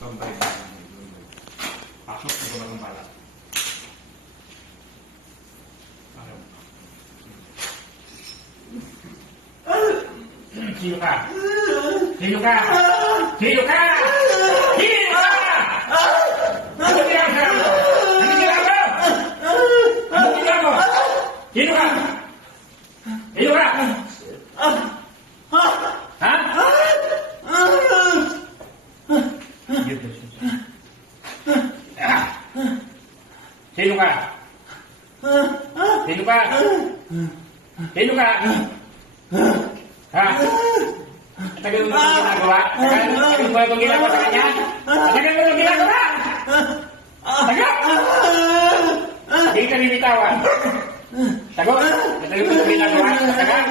Pambay. Pasok ko lang ang balat. Sino ka? Sino ka? Sino ka? Sino ka? Ano ginagawa mo? Ano ginagawa mo? Ano ginagawa mo? Sino ka? Sino ka? Ha? Sino ka? Sino ka? Sino ka? Ha? Tagal mo itong ginagawa? Tagal mo itong ginagawa sa kanya? Tagal mo itong ginagawa? Tagal! Hindi ka nilitawan. Tagal? Tagal mo itong ginagawa? Tagal?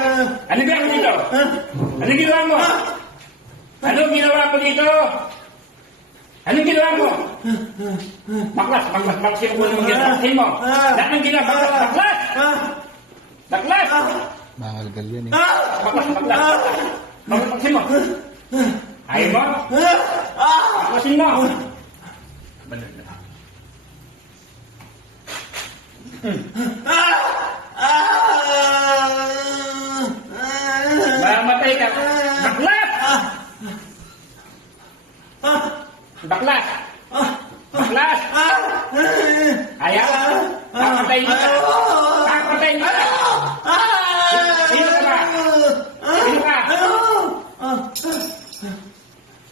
Ano ginawa mo dito? Ano ginawa mo? Ano ginawa mo dito? Anong ginawa mo? Baklas, baksin mo ng baksin mo. Lahat ng ginawa, baklas! Baklas! Mahalgal yan eh. Baklas! Baksin mo. Ayaw mo? Baklasin mo. Banal na. Mamatay ka. Baklas! Baklas! Baklas! Ayaw! Papatayin ka! Papatayin ka! Sino ka ba? Sino ka?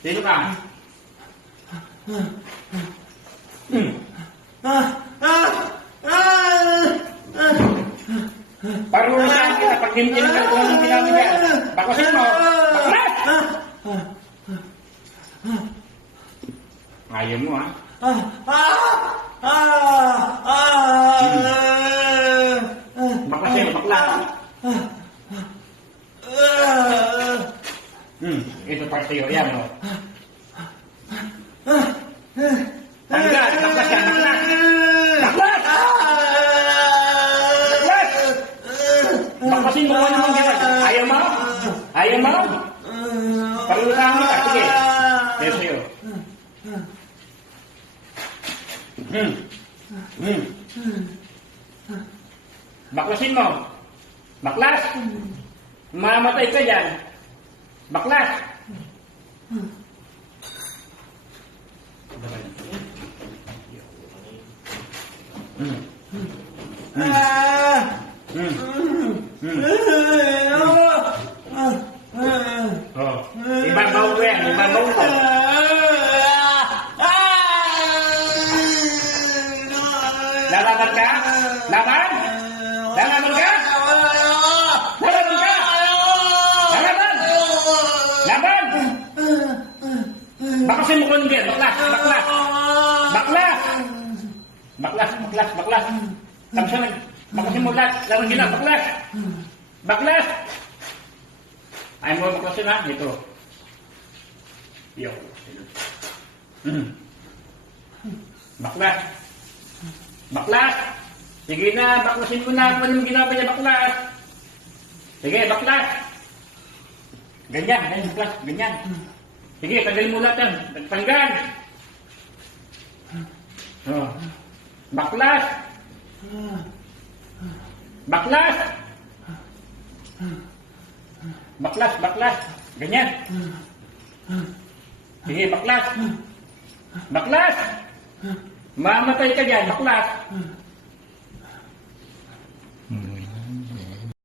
Sino ka? Parusahan kita pag tinitinigan ko ng pinamigay. Baklasin mo! Baklas! Ayaw mo, ha? Baklasin mo, baklas! Ito parte yun, yan, o. Tanggal, baklas yan, baklas! Baklas! Baklas! Baklasin mo kung anong ginawa. Ayaw mo? Ayaw mo? Parusahan mo ka, sige. Yes, sa'yo. Baklasin mo. Baklas. Mamatay ka dyan. Baklas. Oh, ibabaw ko yan. Ibabaw ko. Lalaban ka? Laban? Lalaban ka? Lalaban ka? Lalaban? Laban? Bakasin mo ko hindi. Baklas, baklas. Baklas! Baklas, baklas, baklas. Tapos bakasin mo lahat. Lalang gila, baklas. Baklas! Ayaw mo baklasin ha? Ito. Yo. Baklas. Baklas! Sige na, baklasin ko na kung anong ginawa niya, baklas! Sige, baklas! Ganyan, baklas, ganyan. Sige, tanggalin mo lahat yan. Tanggal! Oh. Baklas! Baklas! Baklas, baklas! Ganyan! Sige, baklas! Baklas! Mamatay ka dyan, baklas!